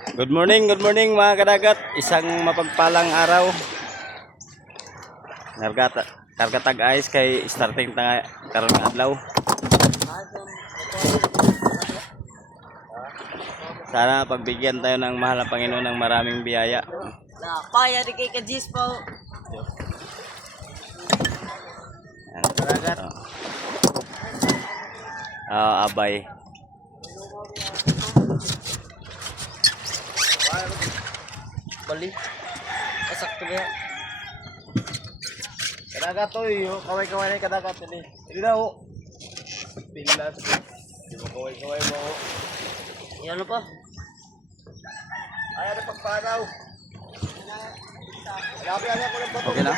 Good morning mga kadagat. Isang mapagpalang araw. Kargatag ayos kay starting tanga karon nga adlaw. Sana pagbigyan tayo ng mahal na Panginoon ng maraming biyaya. Napaya di kay Kajis po. Ang kadagat. Abay. Bali. Kasakto ba? Kadagat to yo, kaway-kaway na kadagat ini. Ini daw. Pilas. Di mo kaway-kaway mo. Yan pa. Ay, ano pagpanaw? Okay na?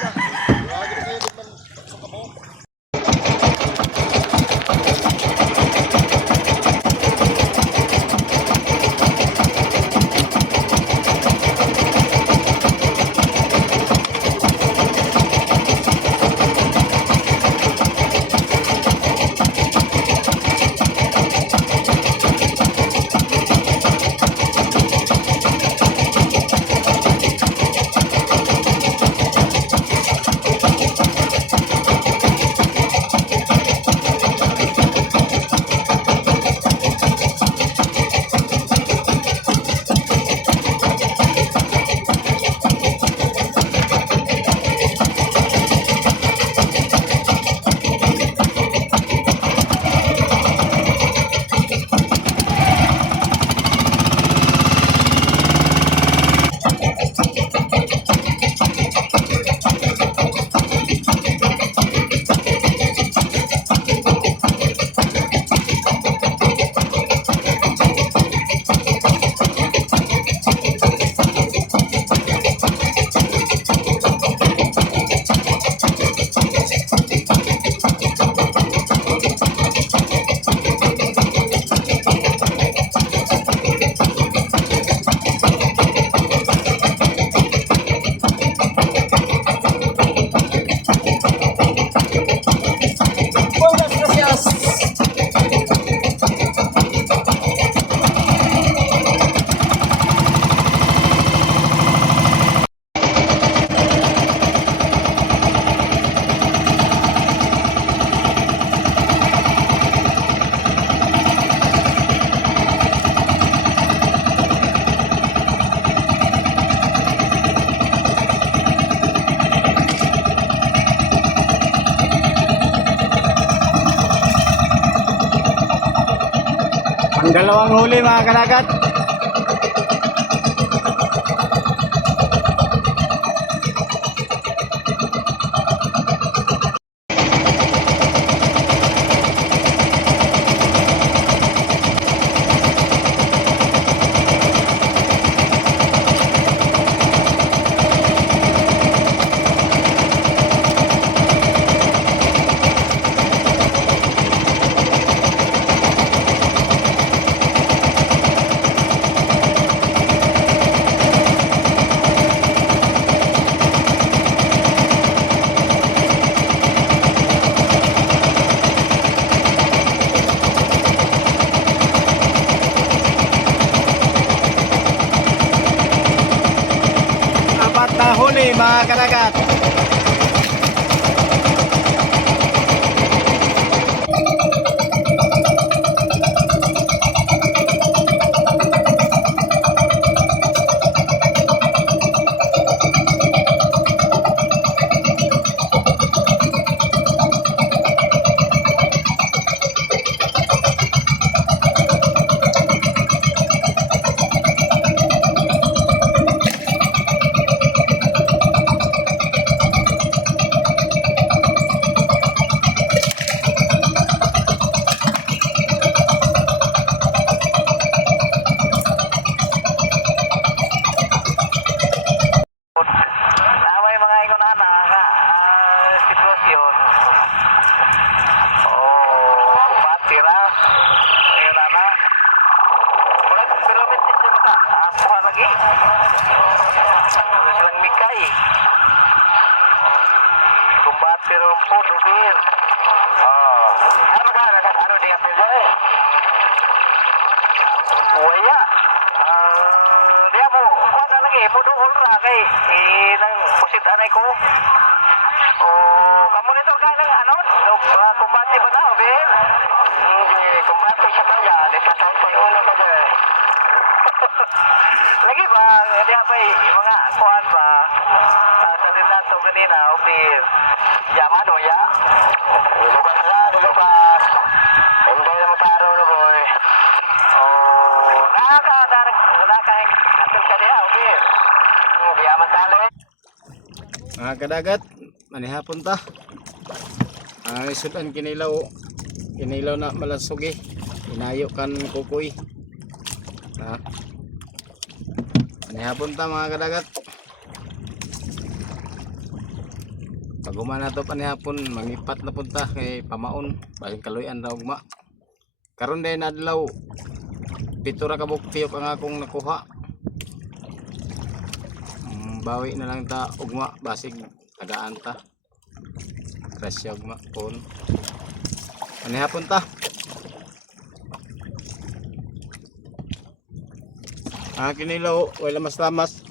Ang dalawang huli mga kadagat. Apat na huli mga kadagat. Pero po, dubir. Ano ka? Ano di ka pwede? Waya. ipuduhol ra kay nang pusit anay ko. O kamu nito ka lang ano? Kumbati ba na, Ben? Hindi, kumbati siya pa niya. Nagtatang sa ulo ka dyan. Lagi ba? Hindi ba mga kuhan ba? Salin na ito kanina, Ben. Yaman o ya? Lulukas na, lulukas. Hindi na mataro na, boy. Nakahing ka niya, Ben. Hindi yaman talo eh. Mga kadagat, manihapon ta. Isudan kinilaw. Kinilaw na malasugi. Inayo kan kukoy. Manihapon ta mga kadagat. Paguma na to panihapon, mangipat na punta kay pamaon. Baling kaluyan daw guma. Karon din adlaw. Pitura ka buktiyok ang akong nakuha. Bawi na lang ta ugma basig tagaan ta. Presyo ugma pon. Manihapon ta. Kinilaw way lamas-lamas.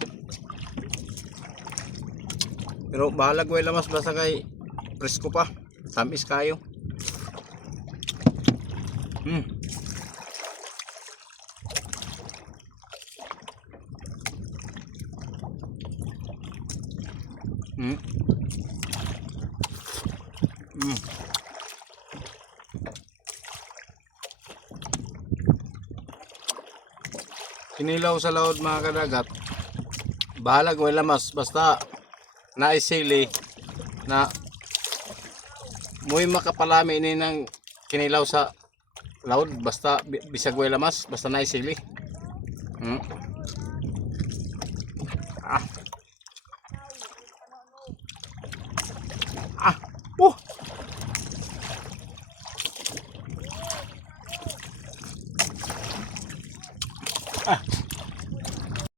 Pero bahalag way lamas basta kay presko pa. Tamis kayo. Kinilaw sa laod mga kadagat. Bahalag way lamas basta naisili na muy makapalami ini ng kinilaw sa laod basta bisag way lamas basta naisili.